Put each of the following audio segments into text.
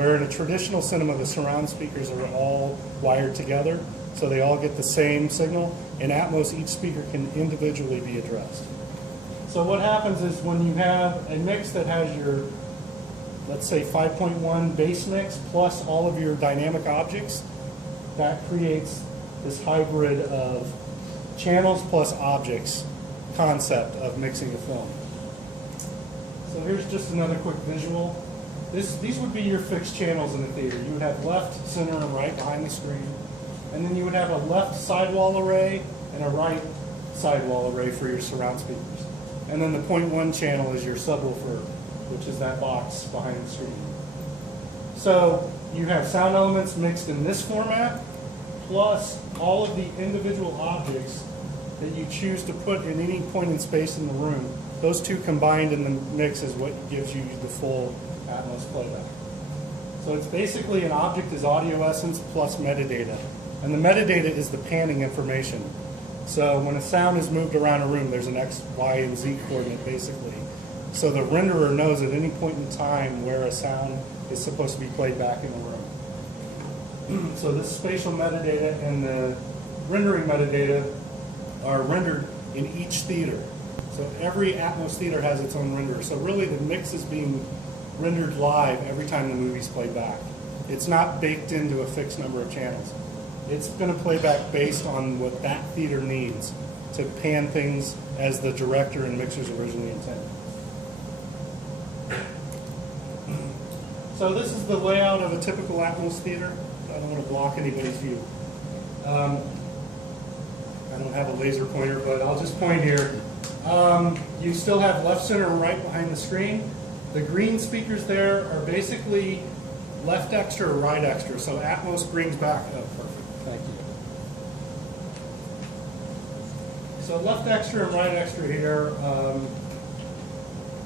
Where in a traditional cinema, the surround speakers are all wired together, so they all get the same signal. In Atmos, each speaker can individually be addressed. So what happens is when you have a mix that has your, let's say, 5.1 bass mix plus all of your dynamic objects, that creates this hybrid of channels plus objects concept of mixing a film. So here's just another quick visual. These would be your fixed channels in the theater. You would have left, center, and right behind the screen. And then you would have a left sidewall array and a right sidewall array for your surround speakers. And then the 0.1 channel is your subwoofer, which is that box behind the screen. So you have sound elements mixed in this format, plus all of the individual objects that you choose to put in any point in space in the room. Those two combined in the mix is what gives you the full Atmos playback. So it's basically an object is audio essence plus metadata. And the metadata is the panning information. So when a sound is moved around a room, there's an X, Y, and Z coordinate basically. So the renderer knows at any point in time where a sound is supposed to be played back in the room. So this spatial metadata and the rendering metadata are rendered in each theater. So every Atmos theater has its own renderer. So really the mix is being rendered live every time the movie's played back. It's not baked into a fixed number of channels. It's going to play back based on what that theater needs to pan things as the director and mixers originally intended. So this is the layout of a typical Atmos theater. I don't want to block anybody's view. I don't have a laser pointer, but I'll just point here. You still have left, center, and right behind the screen. The green speakers there are basically left extra or right extra. So Atmos brings back, oh, perfect, thank you. So left extra and right extra here.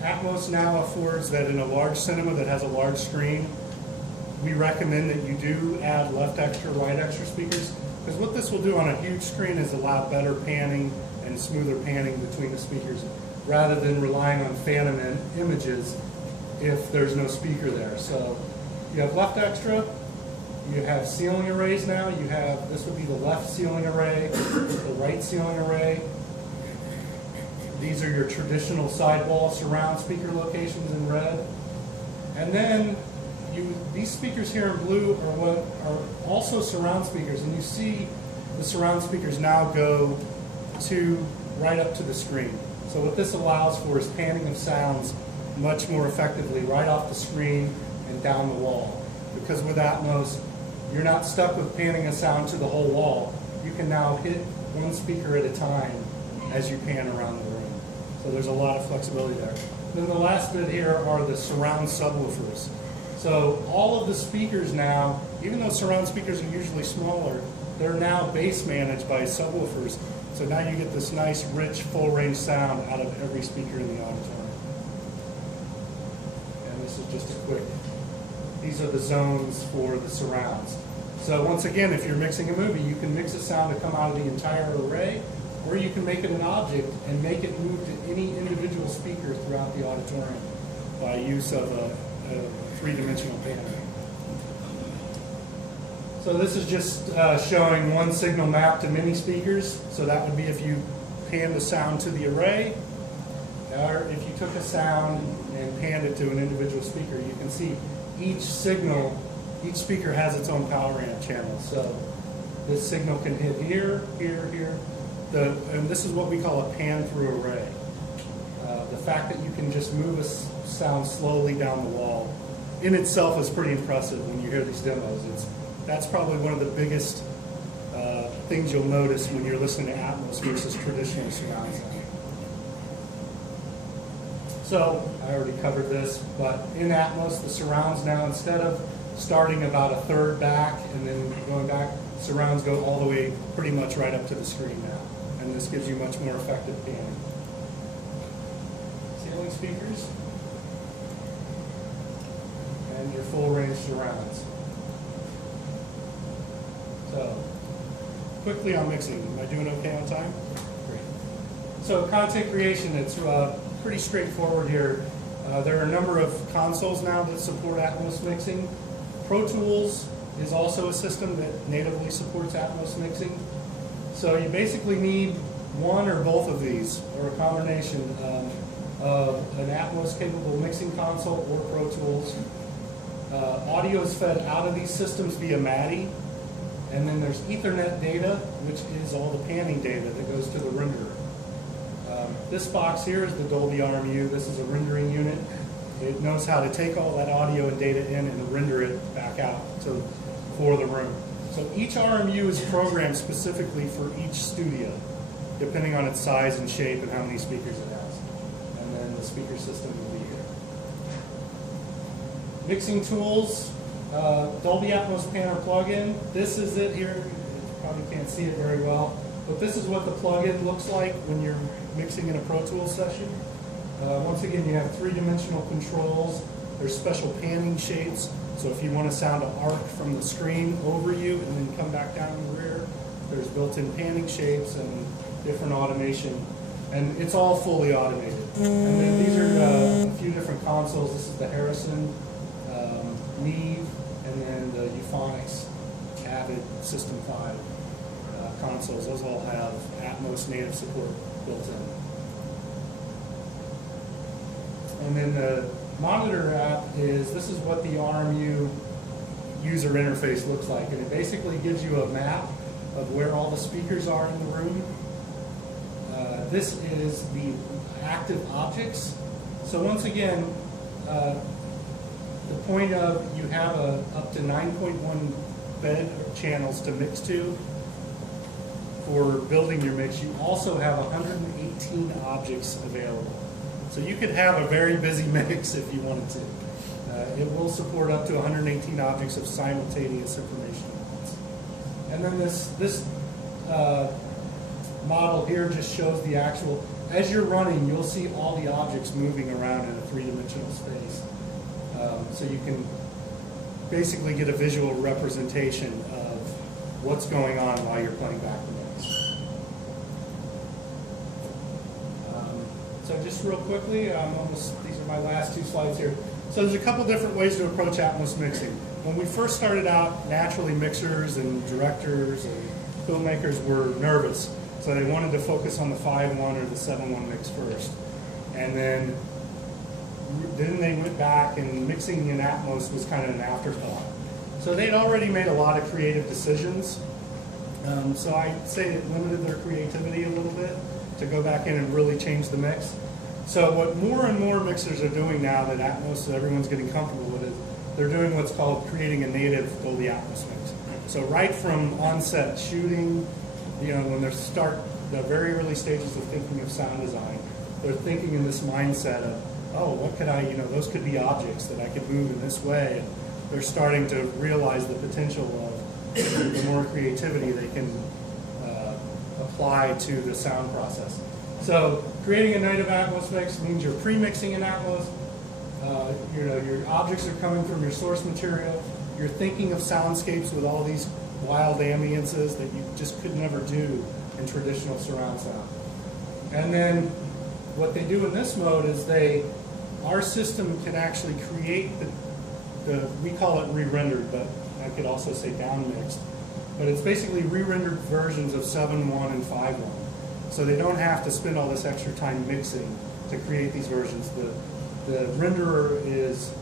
Atmos now affords that in a large cinema that has a large screen, we recommend that you do add left extra, right extra speakers, because what this will do on a huge screen is allow better panning and smoother panning between the speakers, rather than relying on phantom images if there's no speaker there. So you have left extra, you have ceiling arrays now, you have, this would be the left ceiling array, the right ceiling array. These are your traditional sidewall surround speaker locations in red. And then these speakers here in blue are what are also surround speakers, and you see the surround speakers now go to right up to the screen. So what this allows for is panning of sounds much more effectively right off the screen and down the wall. Because with Atmos, you're not stuck with panning a sound to the whole wall. You can now hit one speaker at a time as you pan around the room. So there's a lot of flexibility there. Then the last bit here are the surround subwoofers. So all of the speakers now, even though surround speakers are usually smaller, they're now base managed by subwoofers. So now you get this nice, rich, full-range sound out of every speaker in the auditorium. And this is just a quick, these are the zones for the surrounds. So once again, if you're mixing a movie, you can mix a sound to come out of the entire array, or you can make it an object and make it move to any individual speaker throughout the auditorium by use of a three-dimensional panning. So this is just showing one signal map to many speakers. So that would be if you pan the sound to the array, or if you took a sound and panned it to an individual speaker. You can see each signal, each speaker has its own power amp channel. So this signal can hit here, here, here. And this is what we call a pan-through array. The fact that you can just move a sound slowly down the wall in itself is pretty impressive when you hear these demos. That's probably one of the biggest things you'll notice when you're listening to Atmos versus traditional surround sound. So I already covered this, but in Atmos, the surrounds now, instead of starting about a third back and then going back, surrounds go all the way pretty much right up to the screen now. And this gives you much more effective panning. Ceiling speakers and your full range surrounds. So, quickly on mixing. Am I doing okay on time? Great. So content creation, it's pretty straightforward here. There are a number of consoles now that support Atmos mixing. Pro Tools is also a system that natively supports Atmos mixing. So you basically need one or both of these, or a combination of an Atmos capable mixing console or Pro Tools. Audio is fed out of these systems via MADI, and then there's Ethernet data, which is all the panning data that goes to the renderer. This box here is the Dolby RMU. This is a rendering unit. It knows how to take all that audio and data in and render it back out for the room. So each RMU is programmed specifically for each studio, depending on its size and shape and how many speakers it has. And then the speaker system will be here. Mixing tools, Dolby Atmos Panner plugin. This is it here. You probably can't see it very well, but this is what the plugin looks like when you're mixing in a Pro Tools session. Once again, you have three-dimensional controls. There's special panning shapes. So if you want to sound an arc from the screen over you and then come back down the rear, there's built-in panning shapes and different automation. And it's all fully automated. And then these are a few different consoles. This is the Harrison, Neve, and then the Euphonics Avid System 5 consoles. Those all have Atmos native support built in. And then the monitor app this is what the RMU user interface looks like. And it basically gives you a map of where all the speakers are in the room. This is the active objects. So once again, the point of you have up to 9.1 bed channels to mix to for building your mix. You also have 118 objects available. So you could have a very busy mix if you wanted to. It will support up to 118 objects of simultaneous information. And then this model here just shows the actual, as you're running, you'll see all the objects moving around in a three-dimensional space. So you can basically get a visual representation of what's going on while you're playing back the mix. So just real quickly, these are my last two slides here. So there's a couple different ways to approach Atmos mixing. When we first started out, naturally mixers and directors and filmmakers were nervous. So they wanted to focus on the 5.1 or the 7.1 mix first. And then they went back, and mixing in Atmos was kind of an afterthought. So they'd already made a lot of creative decisions. So I'd say it limited their creativity a little bit to go back in and really change the mix. So what more and more mixers are doing now that Atmos, everyone's getting comfortable with it, they're doing what's called creating a native Dolby Atmos mix. So right from onset shooting, when they start the very early stages of thinking of sound design, they're thinking in this mindset of, oh, what could those could be objects that I could move in this way. And they're starting to realize the potential of the more creativity they can apply to the sound process. So creating a native Atmos mix means you're pre-mixing in Atmos. Your objects are coming from your source material. You're thinking of soundscapes with all these wild ambiances that you just could never do in traditional surround sound. And then what they do in this mode is our system can actually create we call it re-rendered, but I could also say down-mixed. But it's basically re-rendered versions of 7.1 and 5.1. So they don't have to spend all this extra time mixing to create these versions. The renderer is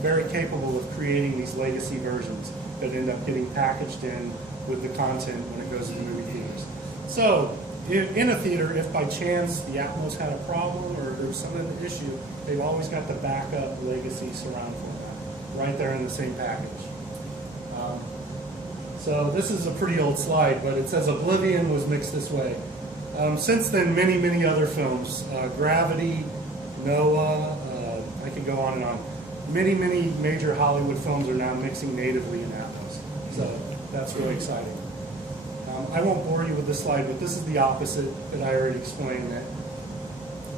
very capable of creating these legacy versions that end up getting packaged in with the content when it goes to the movie theaters. So in a theater, if by chance the Atmos had a problem or there was some other issue, they've always got the backup legacy surround format right there in the same package. So this is a pretty old slide, but it says Oblivion was mixed this way. Since then, many, many other films, Gravity, Noah, I could go on and on. Many, many major Hollywood films are now mixing natively in Atmos. So that's really exciting. I won't bore you with this slide, but this is the opposite that I already explained, that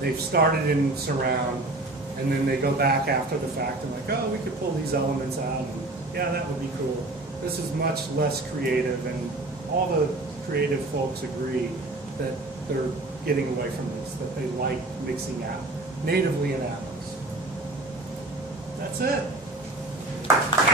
they've started in surround, and then they go back after the fact and like, oh, we could pull these elements out, and yeah, that would be cool. This is much less creative, and all the creative folks agree that they're getting away from this, that they like mixing out natively in Atmos. That's it.